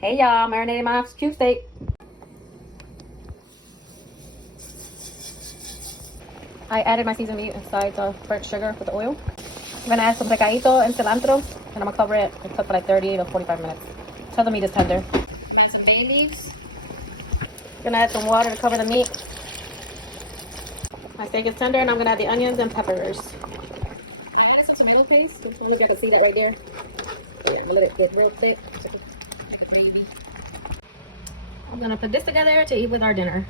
Hey y'all, marinating my cube steak. I added my seasoned meat inside the burnt sugar with the oil. I'm gonna add some recadito and cilantro, and I'm gonna cover it and cook for like 30 to 45 minutes until the meat is tender. Add some bay leaves. Gonna add some water to cover the meat. My steak is tender, and I'm gonna add the onions and peppers. I added some tomato paste. I don't know if you can see that right there. So yeah, I'm gonna let it get real thick. Like a gravy. I'm gonna put this together to eat with our dinner.